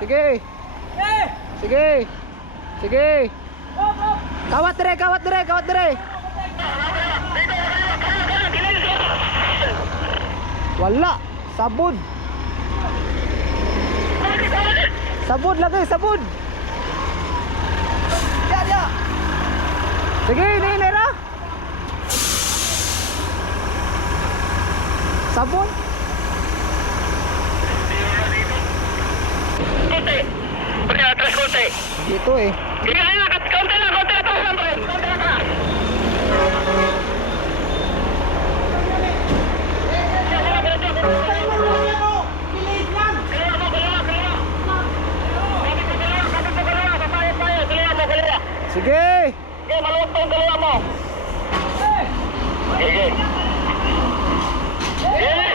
Sige. Sige. Sige. Kawat dire, kawat dire, kawat dire. Wala, sabod. Sabod lagi, sabod. Ya. Sige, ini ra. Sabon. Konti. Pwede atras konti. Dito eh. Hindi na, konti lang atras. Konti lang. Sige. Sige, maluwag pa yung dalawa mo. Sige.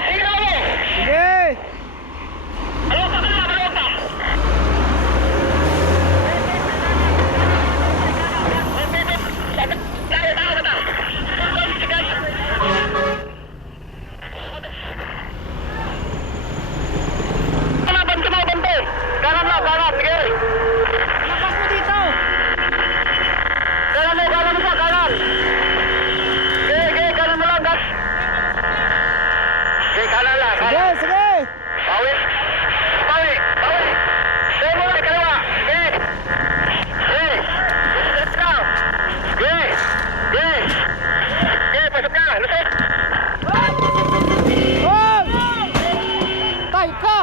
Sige na mo. Sige. Maluwag pa. Bantay. Kanan lang, kanan. Sige. Lapas mo dito. Kanan mo, kanan. Sige, kanan mo lang, gas. Sige, kanan lang, Sige, kanan. sige. Bawi. Sige mo lang, kaliwa. Sige. Sige. Lusot ka. Sige. Sige, pasok ka. Lusot. Hoy! Tay ka.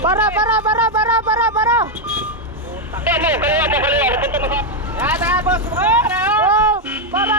Para. Kaliwa. Punta mo sa... Boss. Oh! Para.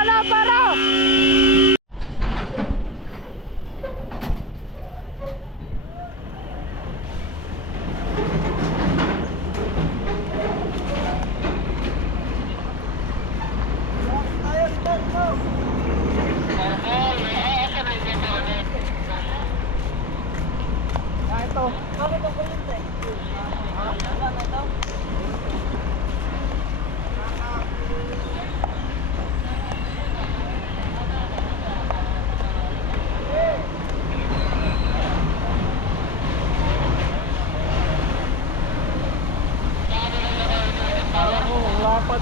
Lapad.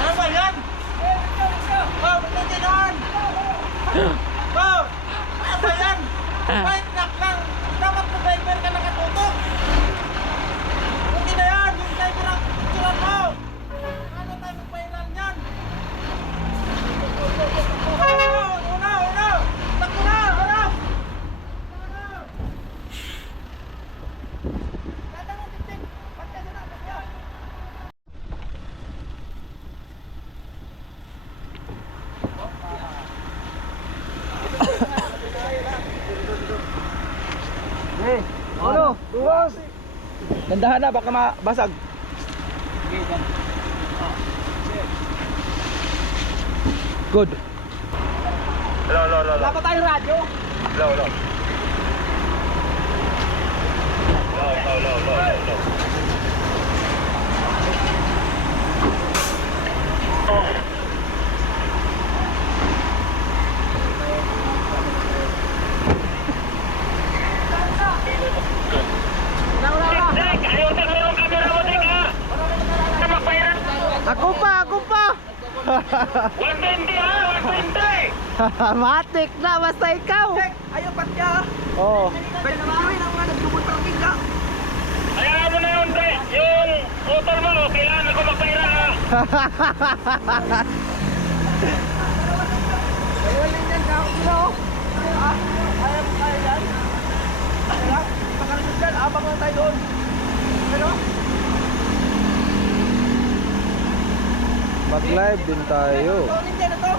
Ano ba yan? Oh, magkakainan! Oh, ano ba yan? Kahit lang, dapat na driver ka nakatutok. Okay na yan, yung driver ang picturean mo. Ano tayo magpailan yan? Una! Takbo na! Harap! Ano? Buwas! Dandahan na, baka mabasag. Good. Hello. Wala pa tayong radyo. Hello. Tek, ayusin mo yung camera mo, Tek, ha? Sa magpairan. Ako pa! 120, ha? 120! Matik na, basta ikaw! Ayaw ba't ka? Oo. Pwede naman ang mga nagdubutang tingka. Hayaan mo na yun, Tek. Yung motor mo, kailangan ako magpairan, ha? Ayaw yan ka ako sila, oh. Ayaw mo tayo yan. Ayaw, pagkakalit dyan, abang lang tayo doon. Pero, Mag-live din tayo. sorry dyan, ito.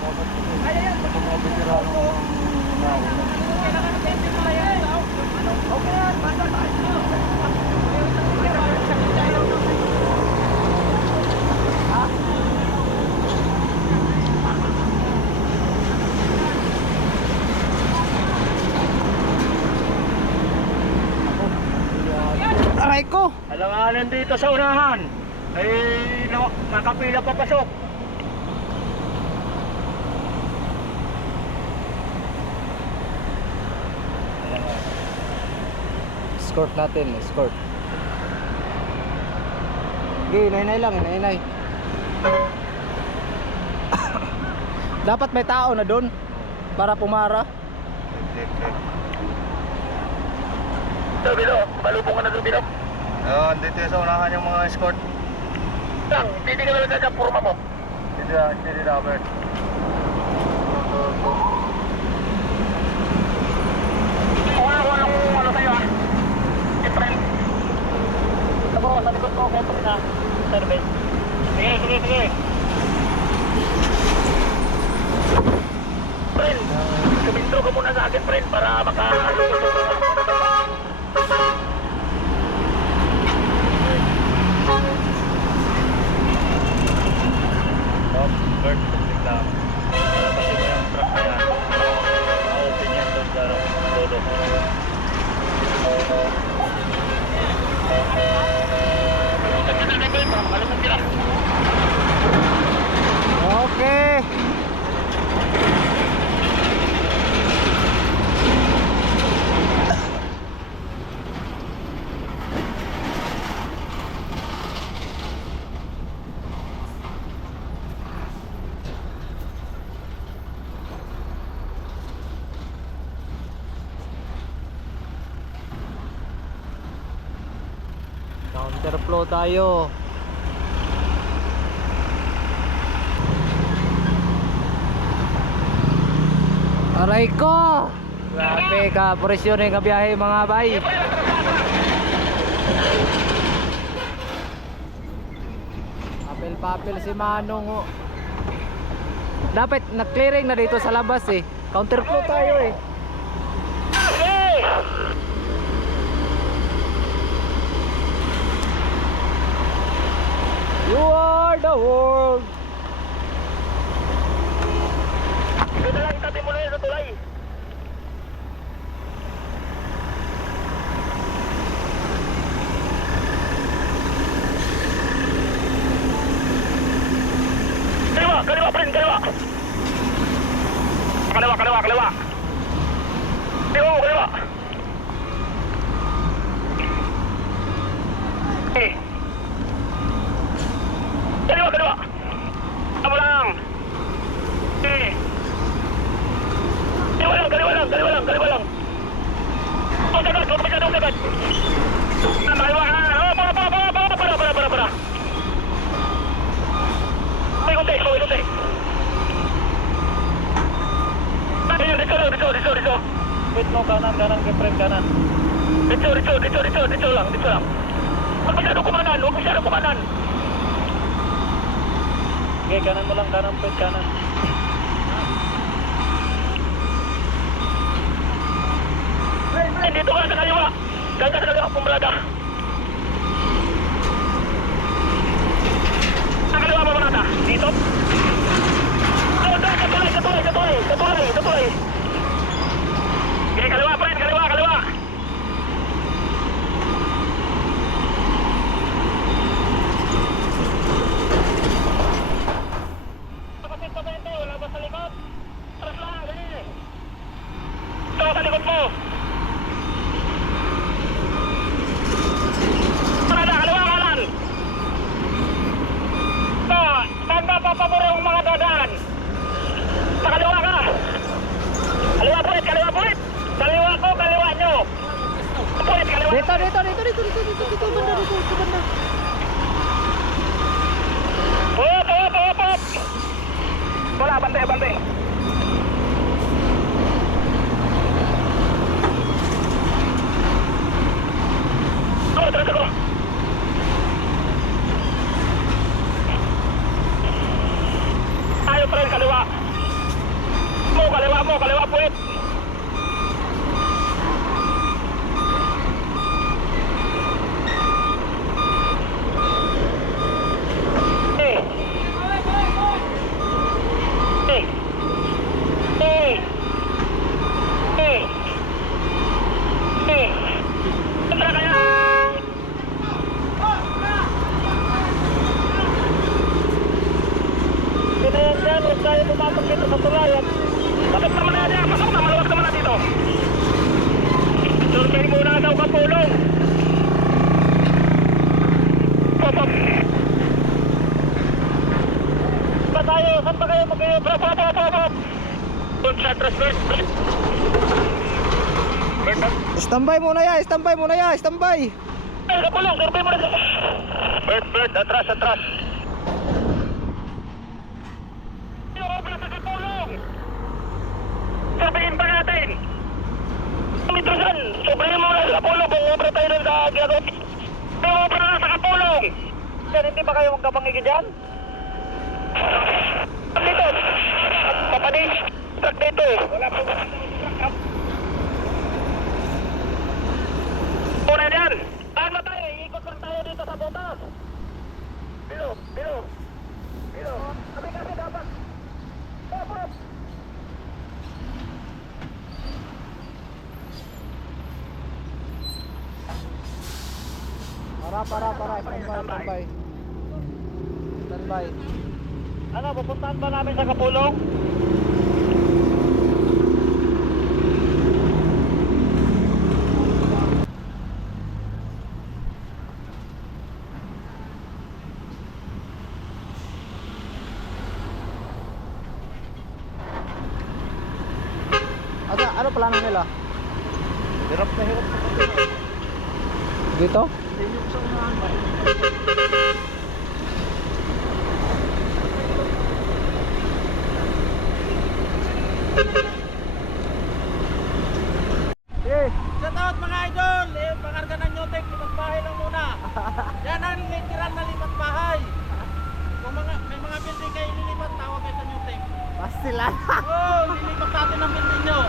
Ayaw yan. Kailangan ng tempe pala yan. Okay na, basta tayo. Aray ko! Alanganan dito sa unahan. Nakapila pa pasok. Escort natin, escort. Okay, inay lang, inay. Dapat may tao na doon para pumara. Ito, Bilo. Palubong ka na doon, Bilo. Dito sa unahan yung mga escort. Lang, hindi ka lang sa purma mo. Hindi dapat. Kuha ko yung ano sa'yo, ha? Friend. Ako, sa likod ko, kaya na service. Sige. Friend, kumintro ka muna sa akin, friend, para Bird, lang. Pati mo yung truck na yan. Ma-open yan doon sa lolo. Okay. Counterflow tayo. Aray ko! Grabe ka, presyon nga biyahe mga bay. Papel-papel si Manong oh. Dapat nag-clearing na dito sa labas eh. Counterflow tayo eh. You are the world. Ito lang, itabi mo na yun sa tulay. Kaliwa, kaliwa, friend, kaliwa. Kaliwa, kaliwa, kaliwa. Kaliwa, kaliwa. Eh. Kaliwa, kaliwa. Tama lang. Eh. Kaliwa lang, kaliwa lang, kaliwa lang, kaliwa lang. Huwag agad, huwag agad, huwag agad. Kaliwa ka. Oh, para. May kunti, may kunti. Ayun, dito. Wait mo, kanan, kay friend, kanan. Dito lang. Huwag masyado kumanan. Okay, kanan mo lang, kanan, friend, kanan. Dito ka sa kaliwa. Dito sa kaliwa, pumbrada. Sa kaliwa, pumbrada. Dito. Oh, katuloy. Okay, kaliwa, friend, kaliwa. Kapatid, wala ba sa likod? Aras lang, ganyan. Ito sa likod mo. Kaliwa kanan. Ito, saan ba papabor yung mga dadaan? Sa kaliwa ka. Kaliwa pulit. Kaliwa ko, kaliwa nyo. Pulit, kaliwa. Dito, banda. Hop. Wala, bantay. Terus ako. Tayo friend, kaliwa. Kaliwa puwit. Tara kaya. Pinayan dyan, huwag tayo pumapak dito sa tulayan. Pasok naman na dyan, maluwag naman na dito. Survey muna daw kapulong. Pop. Ba tayo, saan ba kayo Pop. Doon sa transfer. Standby muna ya. Ay, kapulong, survey muna. Bird, atras. Obra sa kapulong. Surveyin pa natin. Mitrosan, surveyin mo na sa kapulong kung obra tayo nun sa ginagawa. May obra na sa kapulong. Yan, hindi ba kayo magkapangigi dyan? Dito. Papanis. Truck dito. Wala po ba? Una yan. Ano tayo? Ikot lang tayo dito sa botas. Bilo. Kasi dapat. Pop. Para. Standby. Ano, pupuntahan ba namin sa Kapulong? Ano plano nila? Hirap na hirap sa Kapulong. Dito? Yung sa unahan ba? Pastila. Oh, lilipat natin ang building nyo.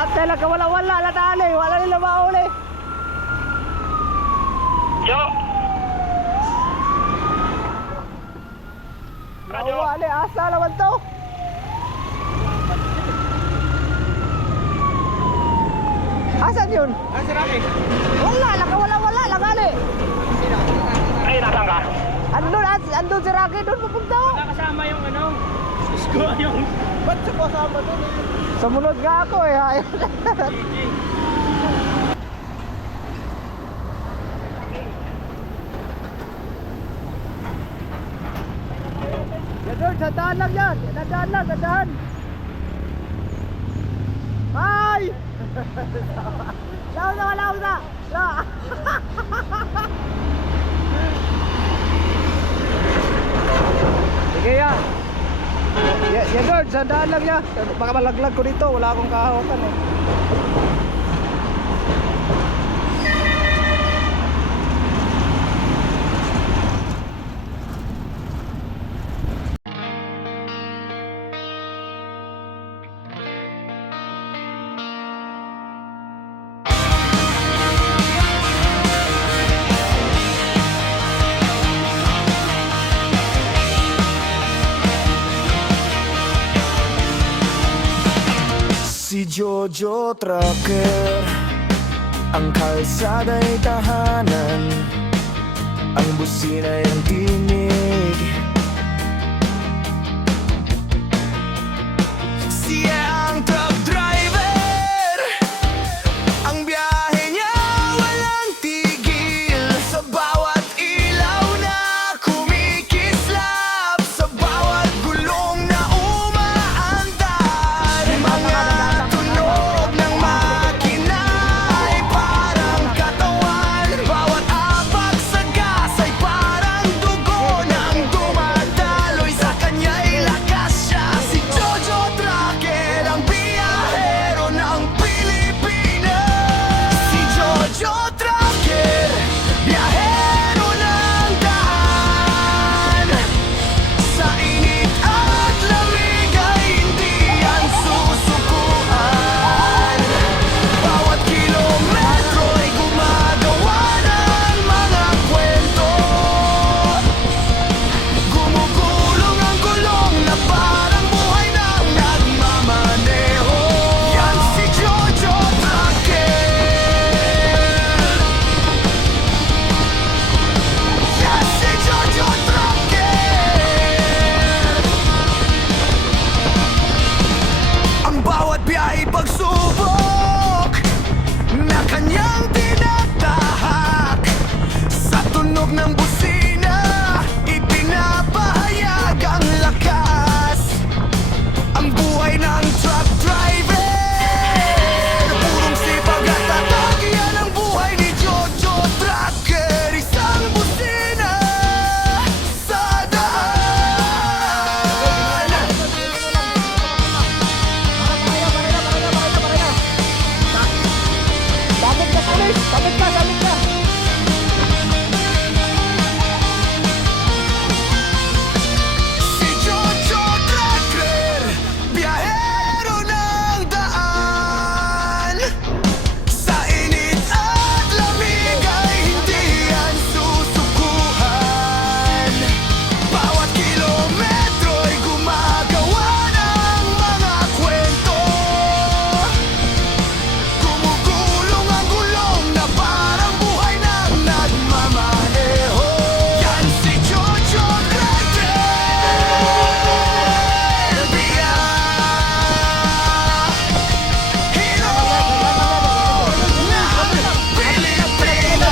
At talaga wala latali. Wala nila mauli. Yo! Nawali. Asa naman to? Asan yun? Ah, si Rocky. Wala lang ali. Ay, nasaan ka? Andun si Rocky, doon pupunta. Nakasama yung ano? Isko yung... Ba't siya kasama doon? Sumunod nga ako eh. Yan doon, dadaan lang yan. Dadaan. Ay! Law na. Sige yan. Yan doon, dadaan lang yan. Baka malaglag ko dito, wala akong kahawakan eh. Si Jojo Trucker, ang kalsada'y tahanan, ang busina'y ang tinig. Siya ang truck driver, ang biyahe niya walang tigil. Sa bawat ilaw na kumikislap, sa bawat gulong na umaandar, mga tunog ng makina ay parang katawan. Bawat apak sa gas ay parang dugo ng dumadaloy sa kanya'y lakas. Siya si Jojo Trucker, ang biyahero ng Pilipinas. Si Jojo Trucker, biyahero ng daan. Sa init at lamig ay hindi yan susukuan. Bawat kilometro ay gumagawa ng mga kwento. Gumugulong ang gulong na parang buhay ng nagmamaneho. Yan si Jojo Trucker. Yan si Jojo Trucker. Ang bawat biyahe pagsubok na kanyang tinatahak, sa tunog ng busina ipinapahayag ang lakas. Ang buhay ng truck driver, purong sipag at tatag. Yan ang buhay ni Jojo Trucker, isang busina sa daan. Sabit ka. Si Jojo Trucker, biyahero ng daan. Sa init at lamig ay hindi yan susukuhan. Bawat kilometro ay gumagawa ng mga kwento. Gumugulong ang gulong na parang buhay ng nagmamaneho. Yan si Jojo Trucker, biyahero ng Pilipinas.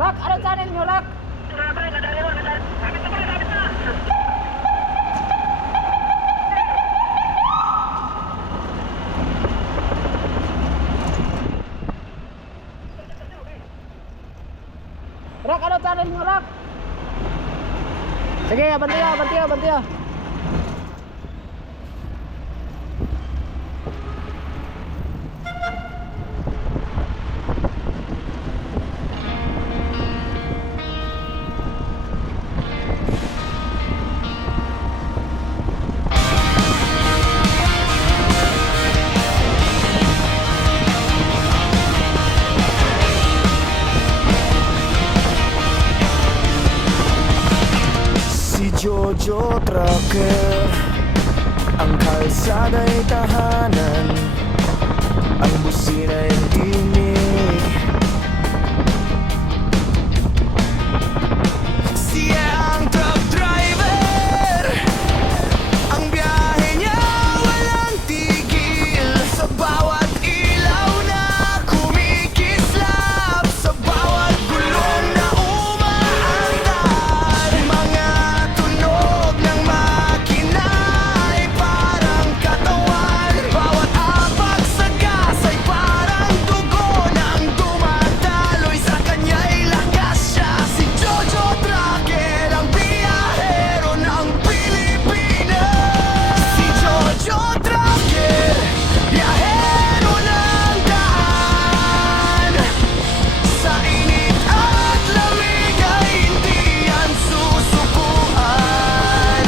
Rock, ano channel nyo, Rock? Rock, ano channel nyo, Rock? Sige, bantiya. Jojo Trucker. Ang kalsada'y tahanan, ang busina'y tinig. Siya ang truck driver, ang biyahe niya walang tigil. Sa bawat ilaw na kumikislap, sa bawat gulong na umaandar. Mga tunog ng makina ay parang katawan, bawat apak sa gas ay parang dugo ng dumadaloy. Sa kanya'y lakas siya, si Jojo Trucker, ang biyahero ng Pilipinas. Si Jojo Trucker, biyahero ng daan. Sa init at lamig ay hindi yan susukuan.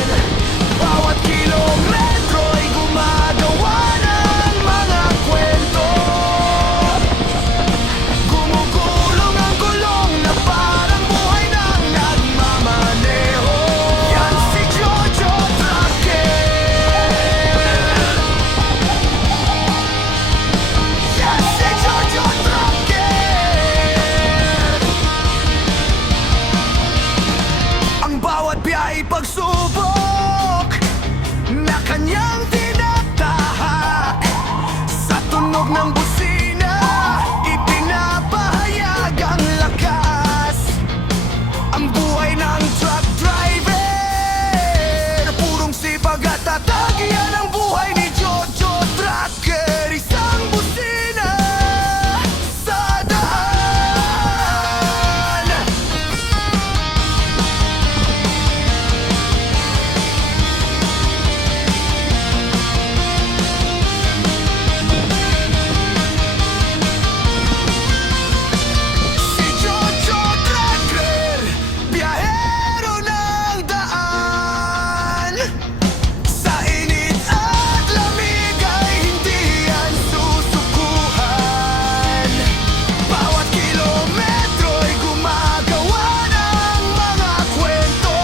Bawat kilometro ay gumagawa ng mga kwento. Gumugulong ang gulong na parang buhay ng nagmamaneho. Yan si Jojo Trucker. Yan si Jojo Trucker. Ang bawat biya'y pagsubok na kanyang tinatahak. Sa tunog ng busina, ipinapahayag ang lakas. Ang buhay ng truck driver, purong sipag at tatag. Yan ang buhay ni Jojo Trucker. Isang busina sa daan. Si Jojo Trucker, biyahero ng daan. Sa init at lamig ay hindi yan susukuhan. Bawat kilometro ay gumagawa ng mga kwento.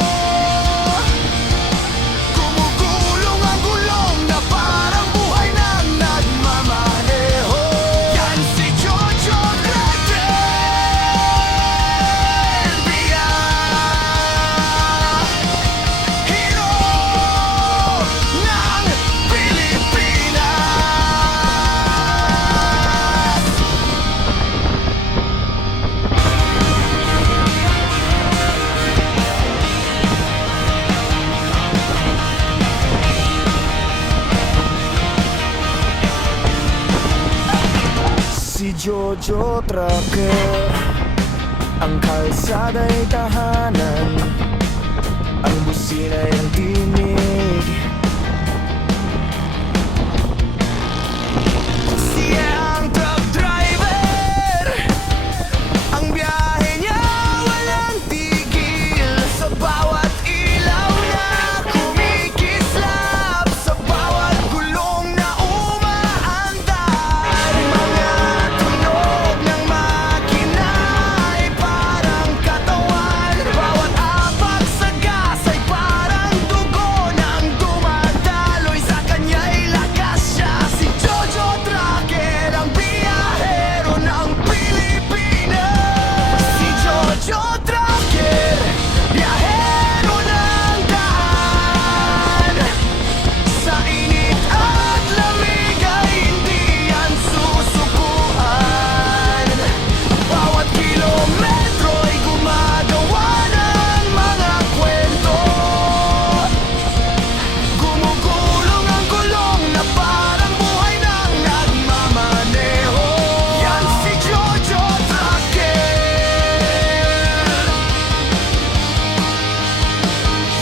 Gumugulong ang gulong na parang buhay ng nagmamaneho. Yan si Jojo Trucker, biyahero ng Pilipinas. Si Jojo Trucker, ang kalsada'y tahanan, ang busina'y tinig. Siya ang truck driver, ang biyahe niya walang tigil. Sa bawat ilaw na kumikislap, sa bawat gulong na umaandar. Mga tunog ng makina ay parang katawan, bawat apak sa gas ay parang dugo ng dumadaloy. Sa kanya'y lakas siya, si Jojo Trucker, ang biyahero ng Pilipinas. Si Jojo Trucker, biyahero ng daan. Sa init at lamig ay hindi yan susukuan. Bawat kilometro ay gumagawa ng mga kwento. Gumugulong ang gulong na parang buhay ng nagmamaneho. Yan si Jojo Trucker.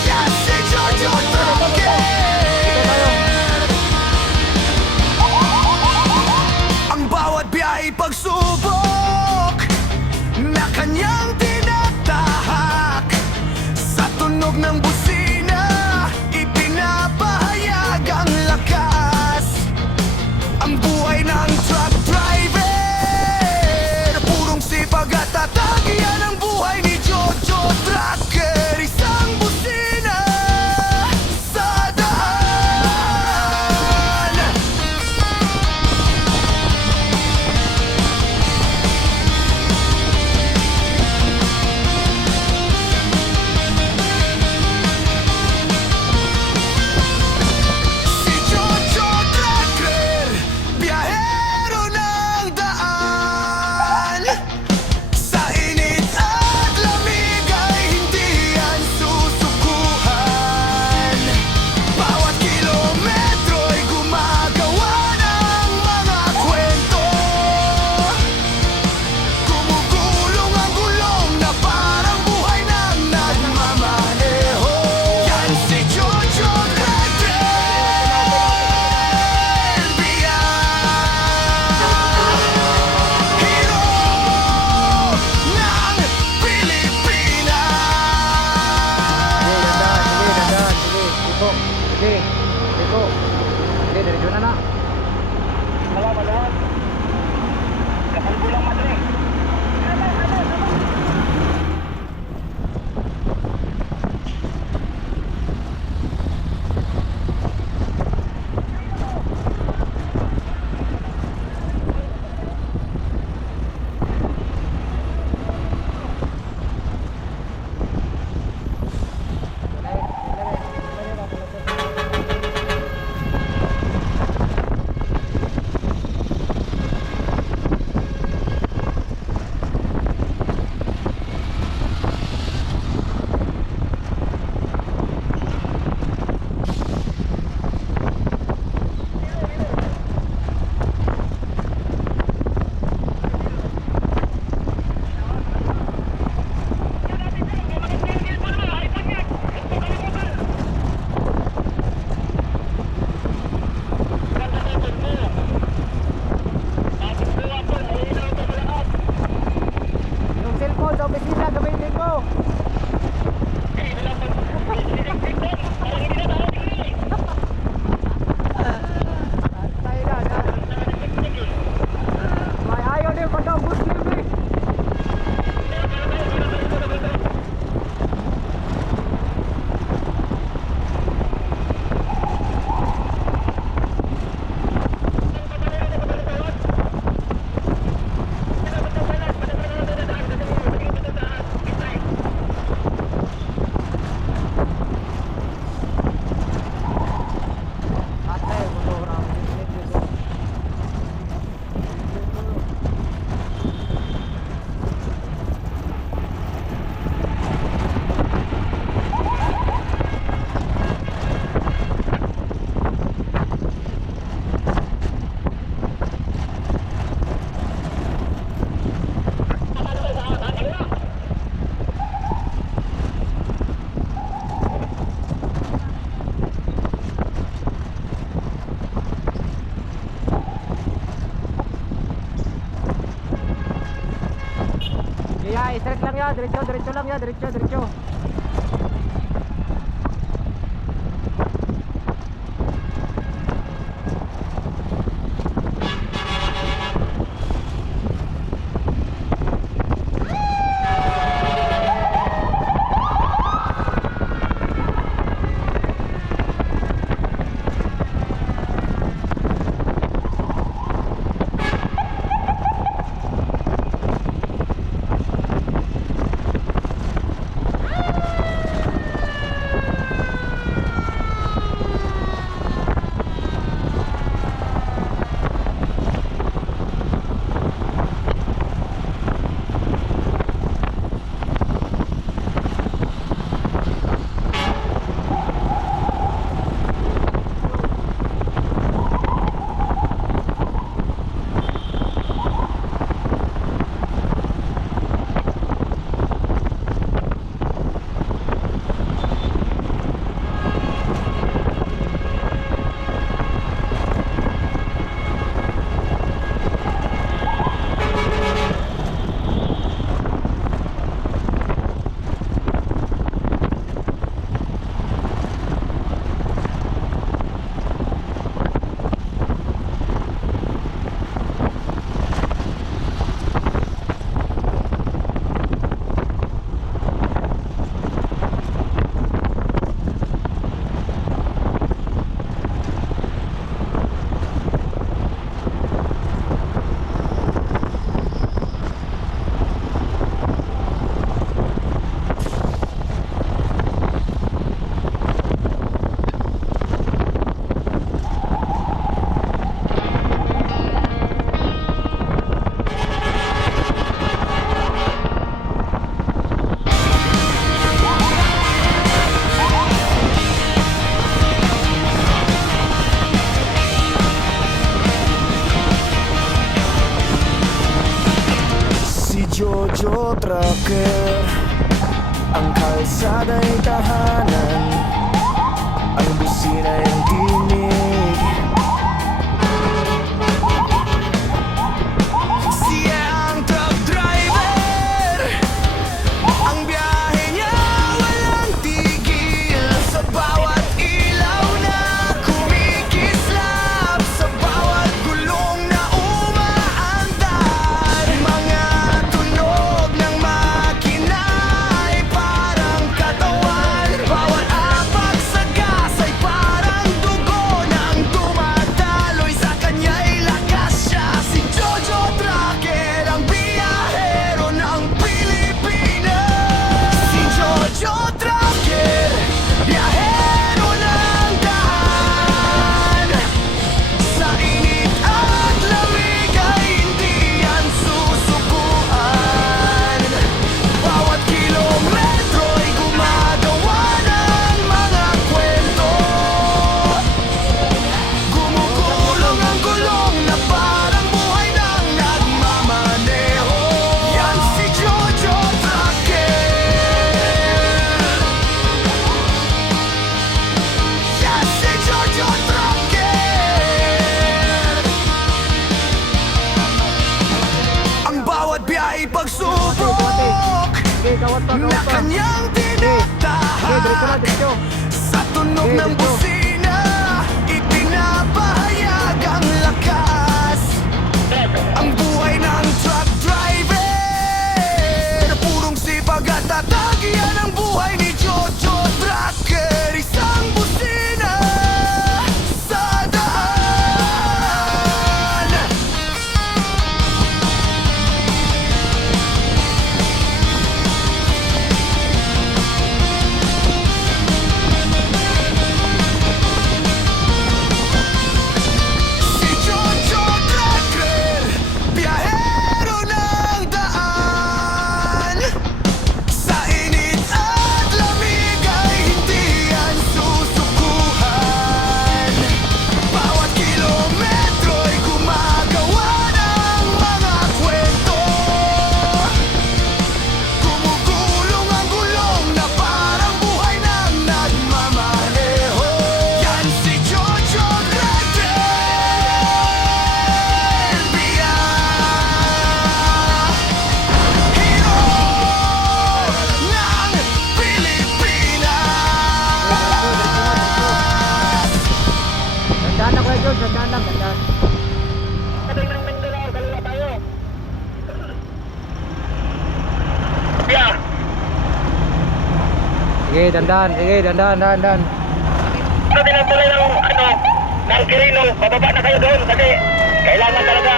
Yan si Jojo Trucker. Ang bawat biya'y pagsubok na kanyang tinatahak. Sa tunog ng busina, ipinapahayag ang lakas. Ang buhay ng truck driver, purong sipag at tatag. Yan ang buhay ni Jojo Trucker. Isang busina Tayo na, ha? May ayaw din pagka-Muslim eh. Ate, motor ang dito. Kaya straight lang ya, diretso lang ya, diretso. Jojo Trucker, ang kalsada'y tahanan, ang busina'y ang tinig. Siya ang truck driver, ang biyahe niya walang tigil, sa bawat ilaw na kumikislap, sa bawat gulong na umaandar. Mga tunog ng makina ay parang katawan, bawat apak sa gas ay parang dugo ng dumadaloy sa kanya'y lakas. Siya si Jojo Trucker, ang biyahero ng Pilipinas. Si Jojo Trucker, biyahero ng daan. Sa init at lamig ay hindi yan susukuan. Bawat kilometro'y gumagawa ng mga kwento. Gumukulong ang gulong na parang buhay ng nagmamaneho. Yan si Jojo Trucker. Yan si Jojo Trucker. Ang bawat biyahe pagsubok, Sige, kawat pa, na kawat pa. kanyang Sige, diretso tinatahan. na, diretso. Sa tunog Okay, ng dito. busina, ipinapahayag ang lakas. Ang buhay ng truck driver, purong sipag at tatag, yan ang buhay ni Jojo Trucker. Isang busina sa daan. Si Jojo Trucker, biyahero ng daan. Sa init at lamig ay hindi yan susukuhan. Bawat kilometro'y gumagawa ng mga kwento. Gumugulong ang gulong na parang buhay ng nagmamaneho. Yan si Jojo Trucker, hero ng Pilipinas. Sandaan lang, Kuya John. Sandaan lang, sandaan. Pagdating ng Mindanao, kaliwa tayo. Yeah. Sige, dandan. Sige, dandan, dandan. Ano din ang tulay ng Quirino, bababa na kayo doon kasi kailangan talaga,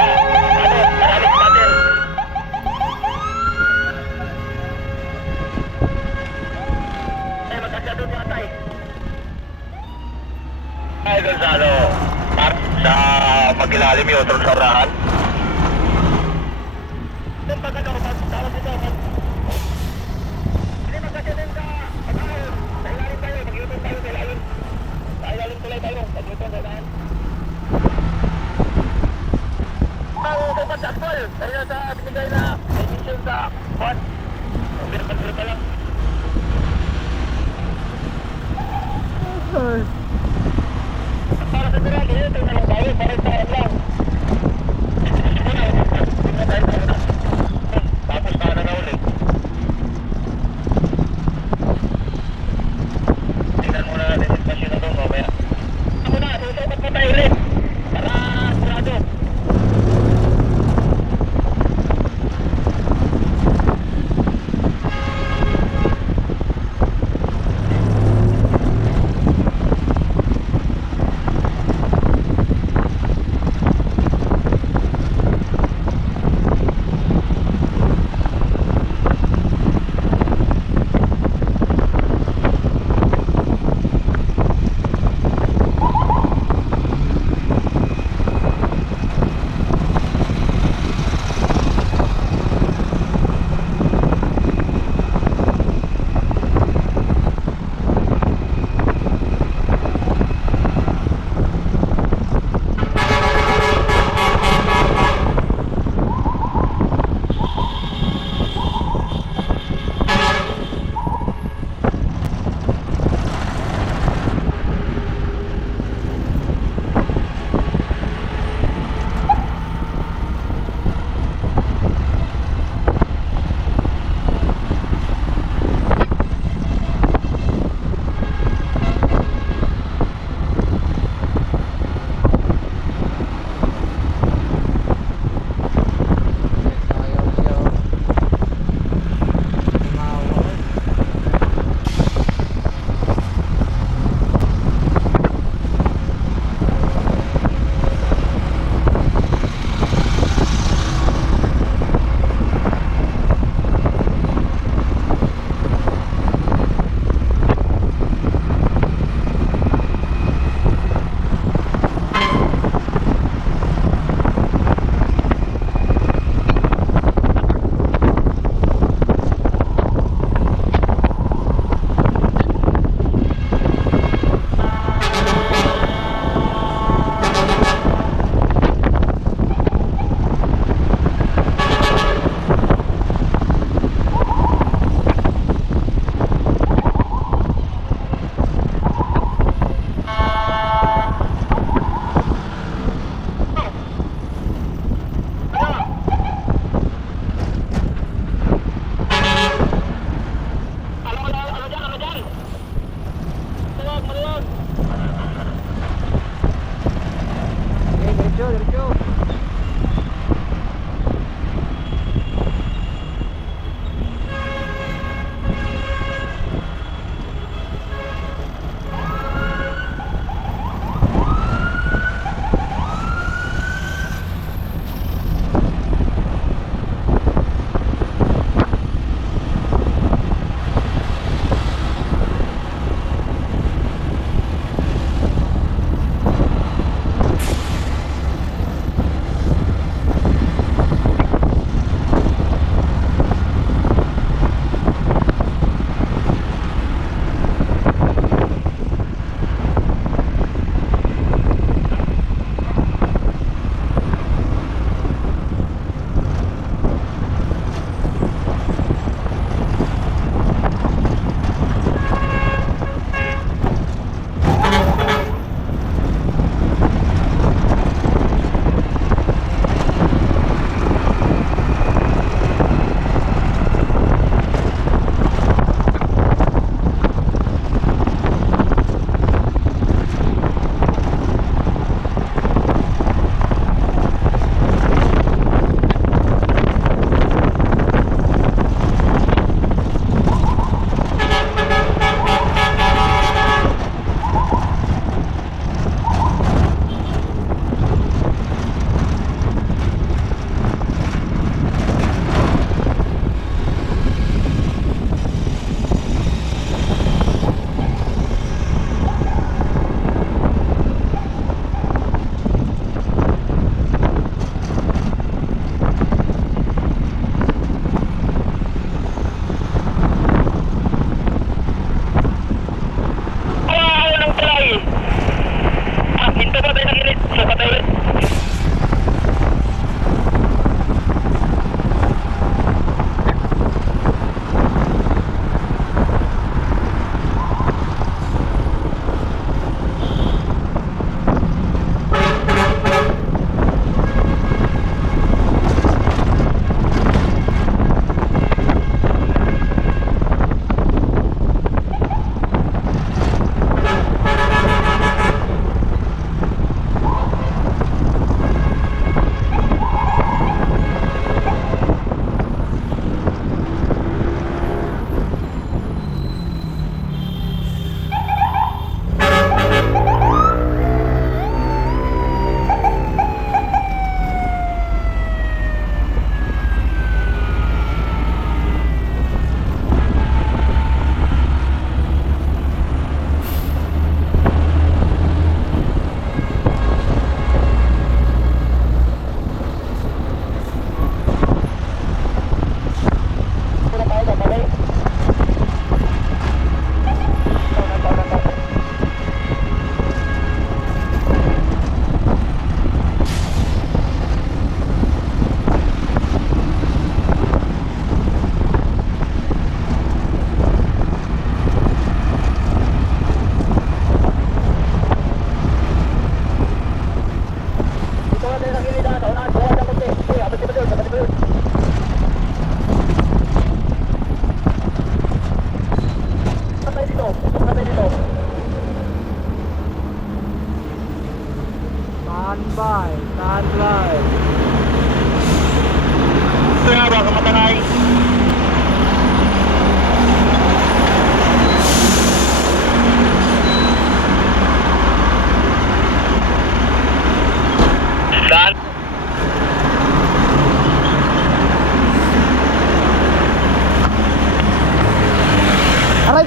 maraming natin. Ay, magkasya doon yung atay. Ay, Gonzalo, sa magilalim yung otro sa orahan. Doon pagka daw, tawag dito, hindi magkasya din sa pag-ahon. Sa ilalim tayo, mag-iutong tayo sa ilalim. Sa ilalim tulay tayo, mag-iutong sa ilalim. Ang tumat sa asphalt, kaya sa binigay na emission sa buwan. Binapagpiro ka lang. Para sa Durag, ito na lang tayo, para sa ayan lang. Tapos na na ulit. Tingnan muna natin yung station na doon, mamaya. Ako na, susukat mo tayo ulit. Para sigurado.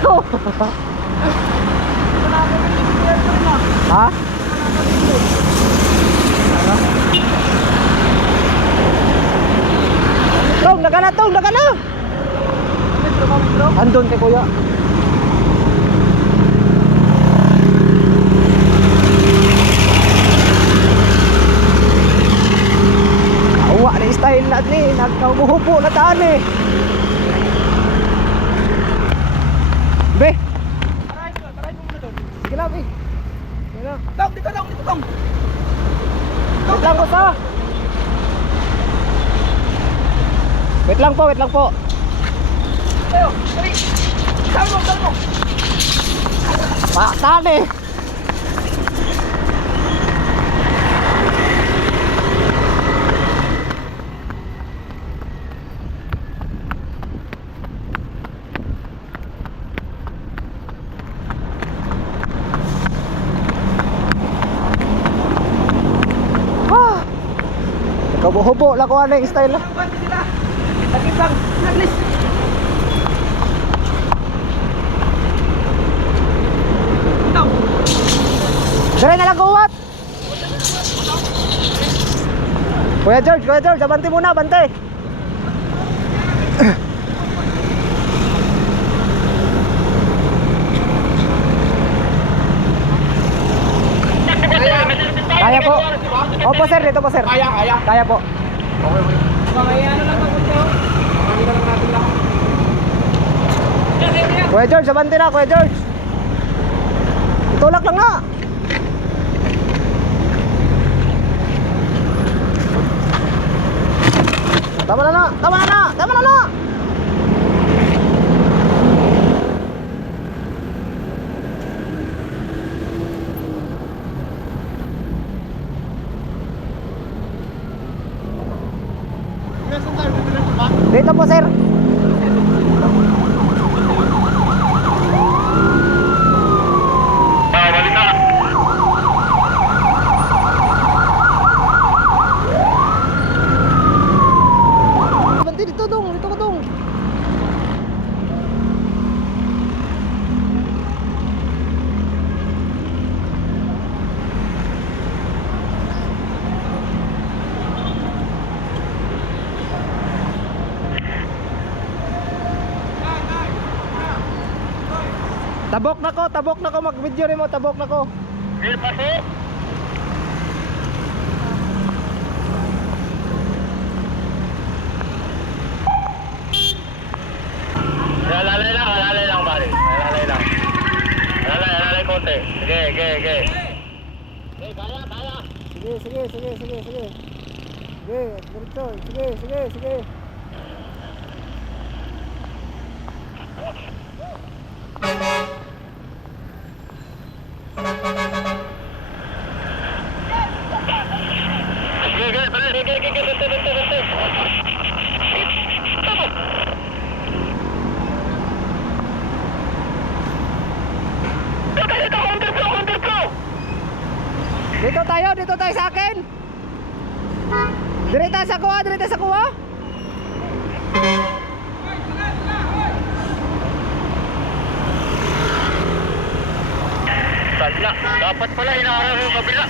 ko. Ha? Tong, nagana tong, nagana. Andun kay kuya. Awa ni style na ni, nagkamuhupo na taan eh. Be. Sige lang, be. Sige lang. Dito tong. Wait lang po sa. Wait lang po. Ayo, dali. Kalmo. Paktan eh. Kabuhubo lang ko ano yung style lah. Bati sila. Lagi bang, naglis. Ito. Dire na lang kuwat. Kuya George, bante muna, bante. Kaya po. Opo sir, dito po sir. Kaya po. Mga ano lang ako dito. Pangita lang natin lang. Kuya George, abante na, Kuya George. Itulak lang nga. Tama na na. Dito po sir. Balik na. Bante dito dong, dito ko dong. Tabok na ko, mag-video rin mo, tabok na ko. Sige, pasok. Alalay lang, pare. Alalay lang. Alalay konti. Sige. Kaya. Sige. Sige, diretso. Sige. Dito tayo sa akin. Direta sa kuha. Tala, dapat pala hinaharap yung kabila.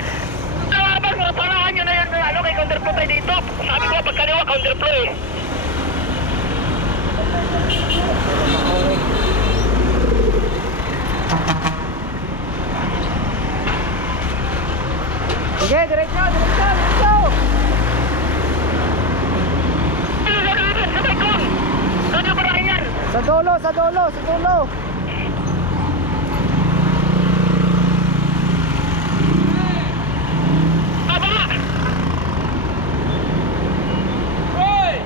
Dapat mga parahan nyo na yan ano, kay counterflow tayo dito. Sabi ko, pagkaliwa counterflow eh. Sige, diretso. Sabay ko! Saan yung parahan yan? Sa dulo. Aba! Hoy!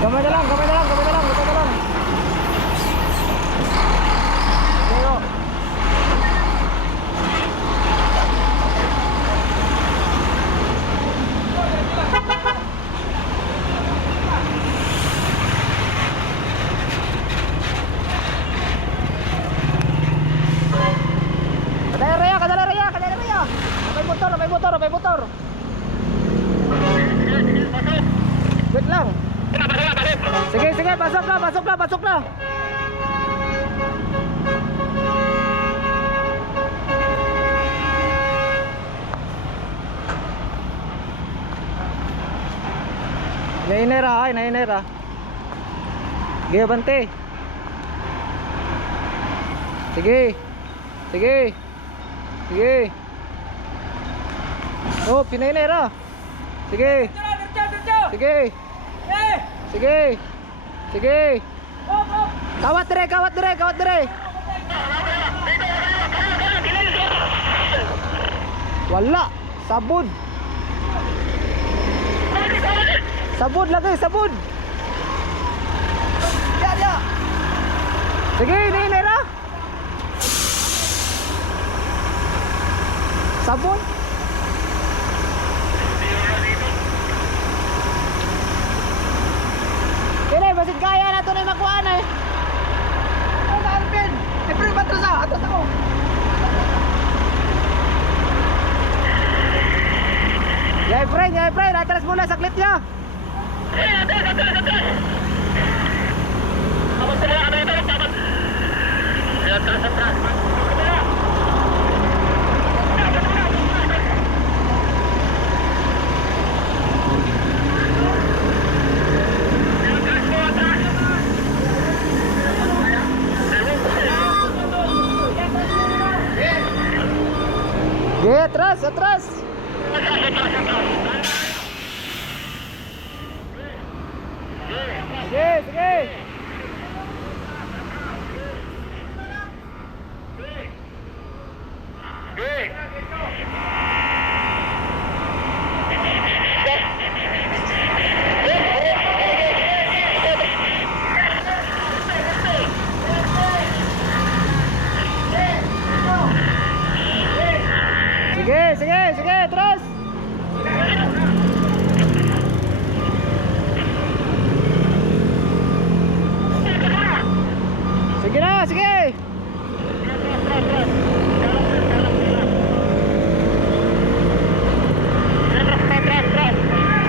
Gamay na lang. Ito na lang. Sige, oh. Kadala raya. May motor. Pasok! Wait lang. pasok na, pasok na, pasok na. Nainera, ay, nainera. Sige, bante. Sige. Sige. Sige. Oh, pinainera. Sige. Sige. Sige. Sige. Kawat dire, kawat dire, kawat dire. Wala, sabod. Sabod lagi, sabod. Ya. Sige, nainera. Sabon. Kaya basit kaya na ito na makuhaan eh. Ano sa Alvin? April ba ito sa? Atas ako. Yay friend, atras muna saklit niya. Atras, atras. Sige, sige. Sige, sige, sige, terus. Sige na, sige.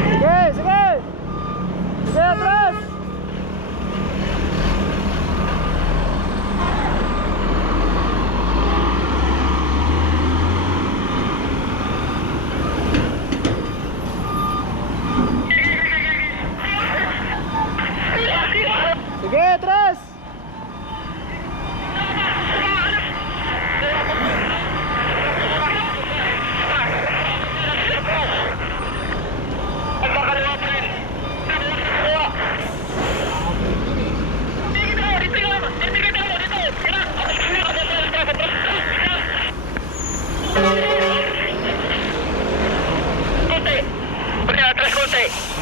Sige, sige. Sige, terus. Sige, terus.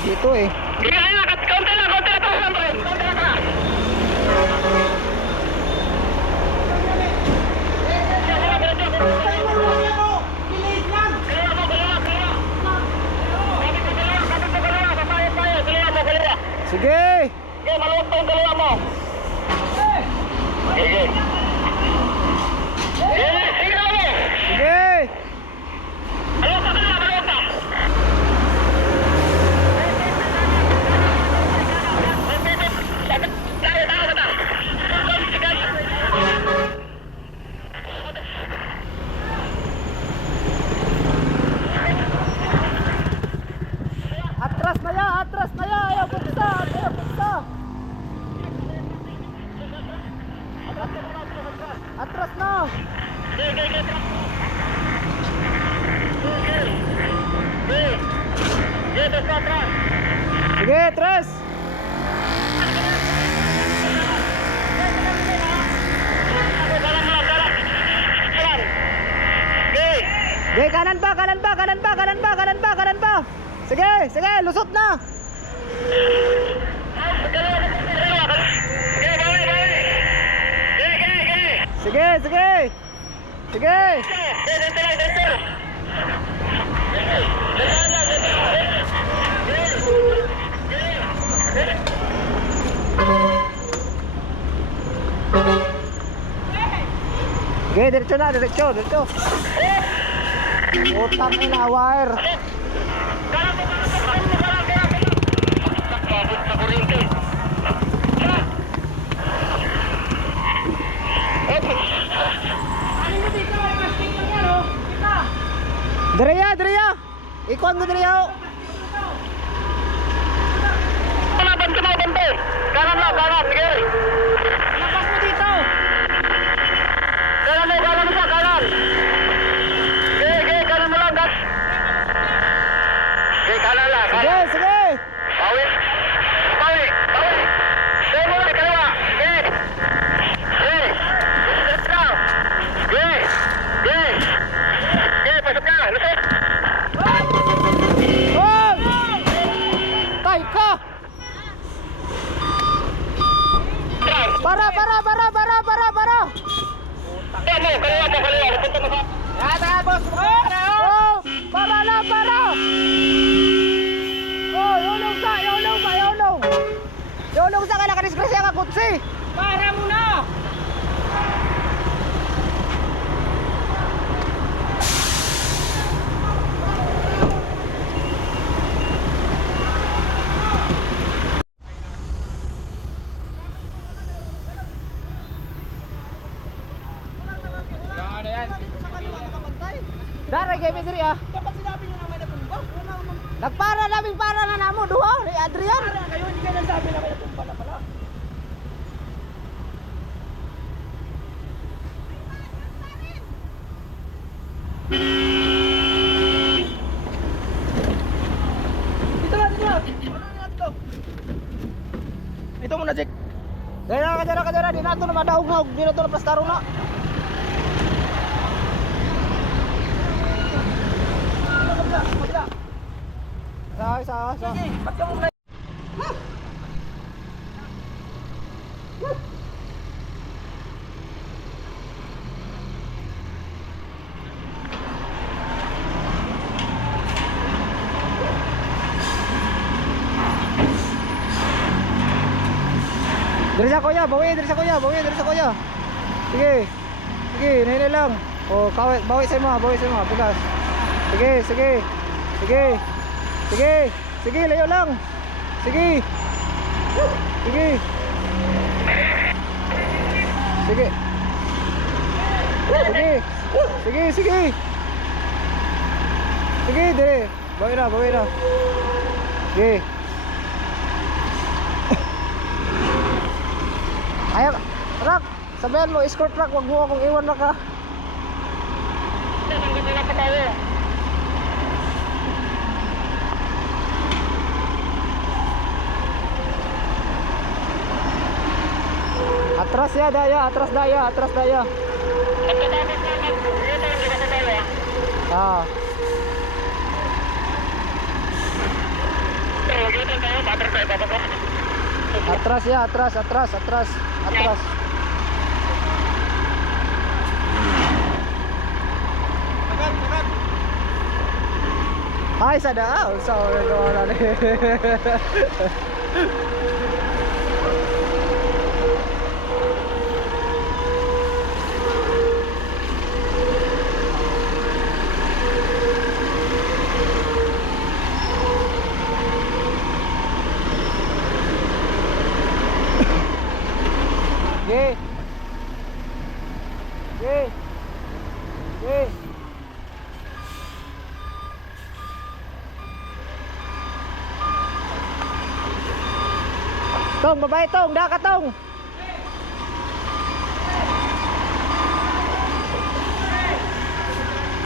Gitu eh. Sige. Sige, maluwag tong dalawa mo. Sige. Sige, sige na mo. Sige. Maluwag ka dalawa, maluwag ka. Atras na ya, ayaw pagsa, ayaw pagsa. Atras na. Sige, atras. Sige, kanan pa, kanan pa, kanan pa, kanan pa, kanan pa, kanan pa. Sige, sige, lusot na. Sige, sige. Sige. Sige, diretso na, diretso, diretso. Utang na wire. bante mo, bante. Kanan lang, kanan, sige. Lakas mo dito! Kanan mo siya, kanan. Sige, kanan mo lang, gas. Sige, kanan lang, Sige, kanan. sige. Bawi. Bawi, bawi. Sige mo, kaliwa. Sige. Sige. Lusot ka. Sige. Sige. Sige, pasok ka, lusot. Hoy! Tay ka! Para! Sige mo, kaliwa. Punta mo sa... Tara, boss! Oh! Para na, para! Oh, yulong sa, yulong pa, yulong! Yulong sa ka, nakadisgrasya ka, kutsi! Para mo na! Daray, kay Pedri ah! Dapat sinabi nyo naman na tumba. Nagpara namin, para na namo, duha, ni Adrian! Kayo, hindi kayo nagsabi naman na tumba na pala. Dito na, dito na! Ano na dito? Ito muna, Jack. Dara, di na ito na madaog-haog, di na ito na plastaro na! Kabila, kabila. Sa. Sige, ba't ka muna? Diri sa kuya, bawi diri sa kuya. Sige. Nene lang. Oh, bawi sa mo, bugas. Sige, layo lang. Sige. Sige, diri. Bawi na. Sige. Ayaw, Rak, sabihan mo, escort Rak, wag mo akong iwan na ka. Hanggang na pa tayo. Atras ya, daya. Pagkatapos naman, dito hindi ka pa tayo. Ah, Pero dito tayo, patras tayo, bababa. atras ya, atras. Agad. Ay, sada, sorry, wala na. Sige. Tong, babae tong, daka tong.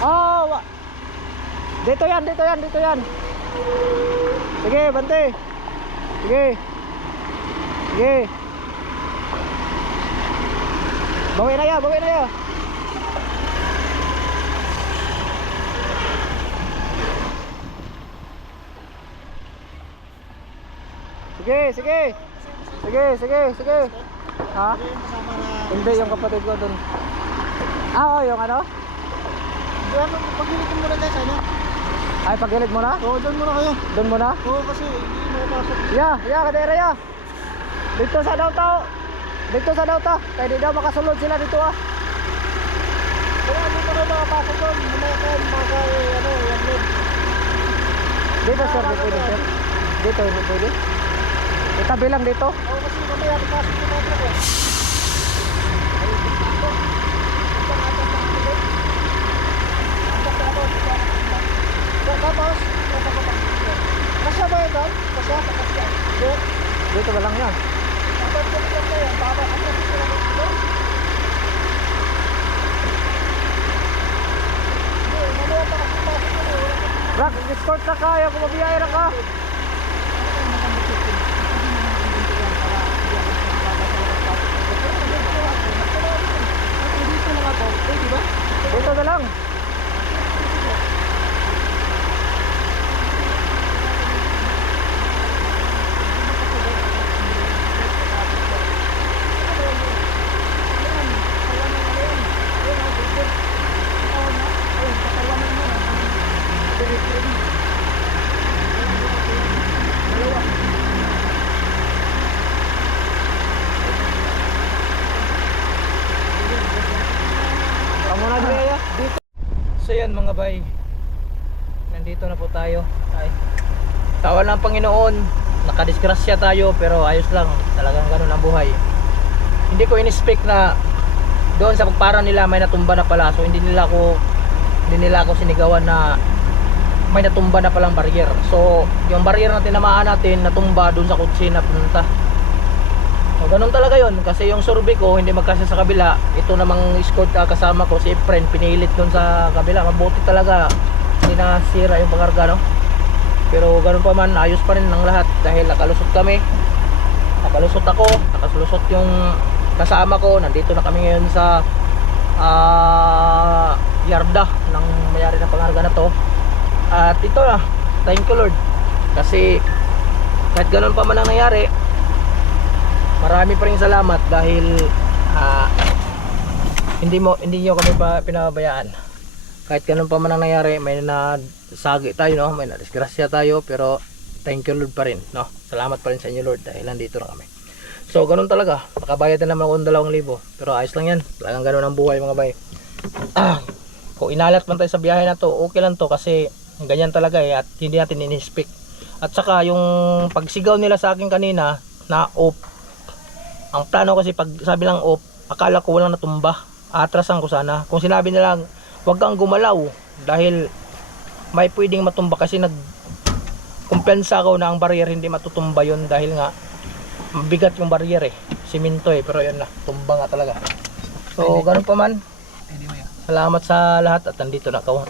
Oh, dito yan. Sige, bante. Sige. Bawi na ya. Sige. Ha? Hindi, yung kapatid ko dun. Oo, yung ano? Pagilid mo na guys, ano? Ay, pagilid mo na? Oo, doon muna kayo. Doon mo na? Oo, kasi hindi makapasok. Kadera ya. Dito sa daw ta. Kaya di daw makasulod sila dito ah. Kaya hindi pa kayo makapasok doon. Muna kayo ano, yan doon. Dito sir, di pwede sir. Dito, hindi pwede. Itabi lang dito. Oo, kasi mamaya pasok yung mga truck eh. Tapos, kasya ba yun doon? Kasya? Dito ba lang yan? Rak, escort na kaya kung mabiyay na ka. Dito na lang. So yan mga bay, nandito na po tayo. Ay, tawa ng Panginoon, nakadisgrasya tayo pero ayos lang, talagang ganun ang buhay. Hindi ko in-expect na doon sa pagpara nila may natumba na pala. So hindi nila ako sinigawan na may natumba na palang barrier. So yung barrier na tinamaan natin natumba doon sa kutsi na punta. So ganun talaga yon, kasi yung survey ko hindi magkasya sa kabila. Ito namang escort kasama ko si friend, pinilit doon sa kabila. Mabuti talaga hindi nasira yung pangarga, no? Pero ganun pa man, ayos pa rin ng lahat dahil nakalusot kami. Nakalusot ako, nakalusot yung kasama ko. Nandito na kami ngayon sa yarda ng mayari ng pangarga na to. At ito na, thank you Lord, kasi kahit ganun pa man ang nangyari, marami pa rin salamat dahil hindi nyo kami pa pinababayaan. Kahit ganun pa man ang nangyari, may nasagi tayo, no? May nadisgrasya tayo, pero thank you Lord pa rin, no? Salamat pa rin sa inyo Lord dahil nandito na kami. So ganun talaga, makabayad na naman akong 2,000, pero ayos lang yan. Talagang ganun ang buhay mga bay. Kung inalat man tayo sa biyahe na to, okay lang to kasi ganyan talaga at hindi natin in-expect. At saka yung pagsigaw nila sa akin kanina na off, ang plano kasi pag sabi lang off, akala ko walang natumba, atrasan ko sana. Kung sinabi nila huwag kang gumalaw dahil may pwedeng matumba, kasi kumpensa ko na ang barrier hindi matutumba yon dahil nga mabigat yung barrier simento pero yun na, tumba nga talaga. So ganun pa man, salamat sa lahat at nandito na kami.